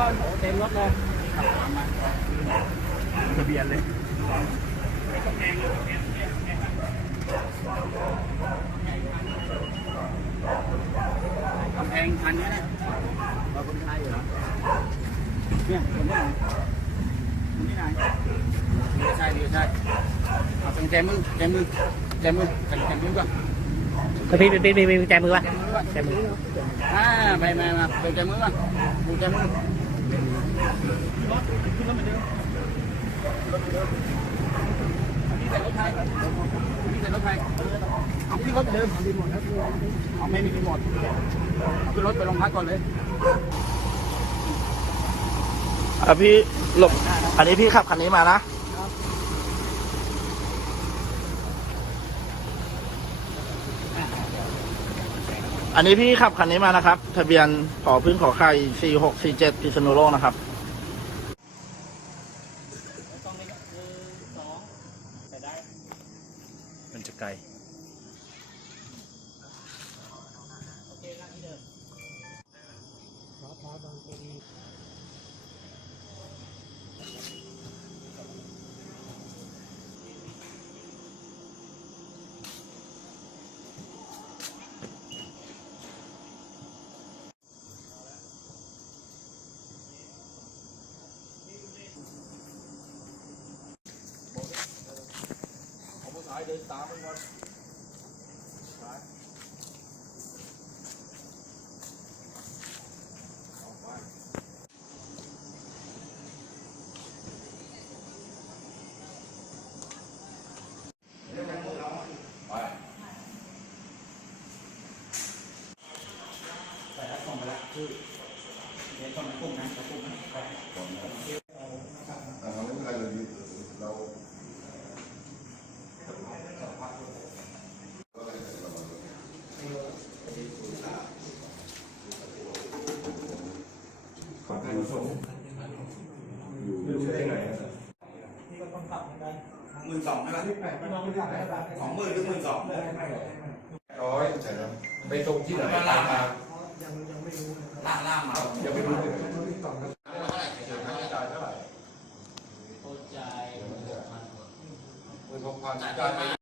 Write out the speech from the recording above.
พี่ผมก็จะมาวางลงกำแพงทันนี้นะเราคนไทยเหรอเนี่ยคนที่ไหนคนที่ไหนดีใช่ดีใช่เอาเป็นแจมือแจมือแจมือแจมือก่อนพี่พี่พี่พี่แจมือวะแจมือก่อนแจมืออ่าไปมามาเป็นแจมือก่อนดูแจมือ นี่แต่รถไทยนี่แต่รถไทยเอาที่รถไปเดิมเอาไม่มีรีโมทเอาขึ้นรถไปโรงพักก่อนเลยอะพี่หลบ อันนี้พี่ขับคันนี้มานะอันนี้พี่ขับคันนี้มานะครับ ทะเบียนขอพึ่งขอไข่สี่หกสี่เจ็ดพิษณุโลกนะครับ มัน จะไกลเอาผู้ชายเดิ phải đến 80 con Đấy. Thank you. ช่วยหน่นี่ก็ต้องปรับมันหมื่นสองใช่ไหมสองไม่ได้รัสองหมื่นหรือหมื่นสองไม่ร้อยใช่คไปตรงที่ไหนตามมายังยังไม่รู้ล่าล่ามายังไม่รู้เลยจ่ายเท่าไหร่โจ่ายหมื่นหกพันจ่าย